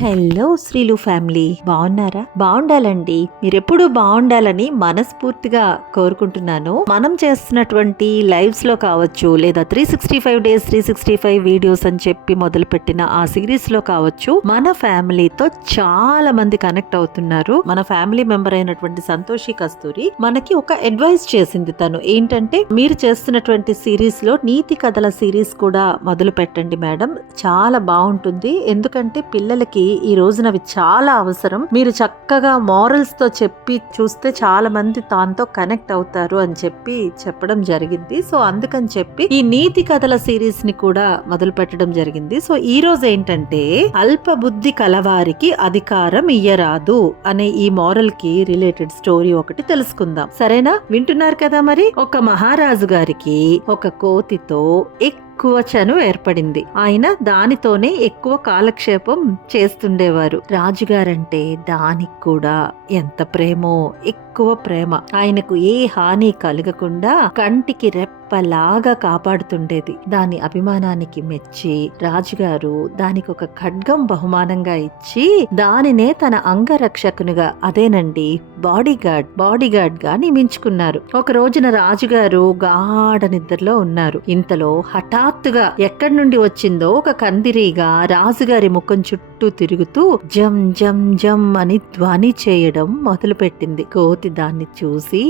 Hello శ్రీలు family, బాగున్నారా? బాగుండాలండి. మీరెప్పుడు బాగుండాలని మనస్ఫూర్తిగా కోరుకుంటున్నాను. మనం చేస్తున్నటువంటి లైవ్స్ లో కావచ్చు, లేదా 365 డేస్ 365 వీడియోస్ అని చెప్పి మొదలుపెట్టిన ఆ సిరీస్ లో కావచ్చు, మన ఫ్యామిలీతో చాలా మంది కనెక్ట్ అవుతున్నారు. మన ఫ్యామిలీ మెంబర్ అయినటువంటి సంతోషి కస్తూరి మనకి ఒక అడ్వైస్ చేసింది. తను ఏంటంటే, మీరు చేస్తున్నటువంటి సిరీస్ లో నీతి కథల సిరీస్ కూడా మొదలు పెట్టండి మేడం, చాలా బాగుంటుంది. ఎందుకంటే పిల్లలకి ఈ రోజున అవి చాలా అవసరం. మీరు చక్కగా మారల్స్ తో చెప్పి చూస్తే చాలా మంది దాంతో కనెక్ట్ అవుతారు అని చెప్పి చెప్పడం జరిగింది. సో అందుకని చెప్పి ఈ నీతి కథల సిరీస్ ని కూడా మొదలు పెట్టడం జరిగింది. సో ఈ రోజు ఏంటంటే, అల్ప బుద్ధి కలవారికి అధికారం ఇయ్యరాదు అనే ఈ మారల్ కి రిలేటెడ్ స్టోరీ ఒకటి తెలుసుకుందాం. సరేనా? వింటున్నారు కదా? మరి ఒక మహారాజు గారికి ఒక కోతితో ఎక్కువ చనువు ఏర్పడింది. ఆయన దానితోనే ఎక్కువ కాలక్షేపం చేస్తుండేవారు. రాజుగారంటే దానికి కూడా ఎంత ప్రేమో, ఎక్కువ ప్రేమ. ఆయనకు ఏ హాని కలగకుండా కంటికి రెప్పలాగా కాపాడుతుండేది. దాని అభిమానానికి మెచ్చి రాజుగారు దానికి ఒక ఖడ్గం బహుమానంగా ఇచ్చి దానినే తన అంగరక్షకునిగా, అదేనండి బాడీగార్డ్ గా నియమించుకున్నారు. ఒక రోజున రాజుగారు గాఢ నిద్రలో ఉన్నారు. ఇంతలో హఠాత్తుగా ఎక్కడి నుండి వచ్చిందో ఒక కందిరీగా రాజుగారి ముఖం చుట్టూ తిరుగుతూ జం జం జం అని ధ్వని చేయడం మొదలుపెట్టింది. కోతి దాన్ని చూసి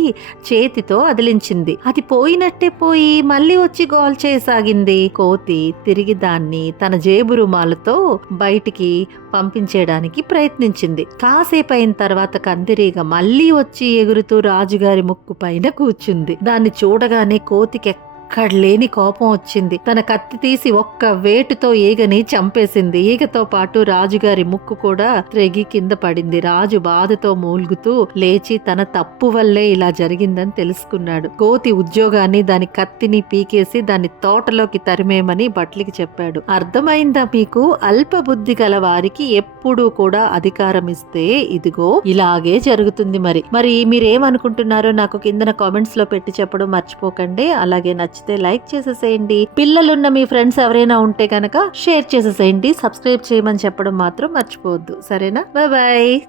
చేతితో అదిలించింది. అది పోయినట్టే పోయి మళ్ళీ వచ్చి గోల్ చేయసాగింది. కోతి తిరిగి దాన్ని తన జేబు రుమాలతో బయటికి పంపించేయడానికి ప్రయత్నించింది. కాసేపు అయిన తర్వాత కందిరీగ మళ్ళీ వచ్చి ఎగురుతూ రాజుగారి ముక్కు పైన కూర్చుంది. దాన్ని చూడగానే కోతికి ఎక్కడ లేని కోపం వచ్చింది. తన కత్తి తీసి ఒక్క వేటుతో ఈగని చంపేసింది. ఈగతో పాటు రాజుగారి ముక్కు కూడా త్రెగి కింద పడింది. రాజు బాధతో మూల్గుతూ లేచి తన తప్పు వల్లే ఇలా జరిగిందని తెలుసుకున్నాడు. కోతి ఉద్యోగాన్ని, దాని కత్తిని పీకేసి దాన్ని తోటలోకి తరిమేమని భట్లకి చెప్పాడు. అర్థమైందా మీకు? అల్ప బుద్ధి గల వారికి ఎప్పుడూ కూడా అధికారం ఇస్తే ఇదిగో ఇలాగే జరుగుతుంది. మరి మీరేమనుకుంటున్నారో నాకు కిందన కామెంట్స్ లో పెట్టి చెప్పడం మర్చిపోకండి. అలాగే నచ్చితే లైక్ చేసేసేయండి. పిల్లలున్న మీ ఫ్రెండ్స్ ఎవరైనా ఉంటే కనుక షేర్ చేసేసేయండి. సబ్స్క్రైబ్ చేయమని చెప్పడం మాత్రం మర్చిపోవద్దు. సరేనా? Bye bye.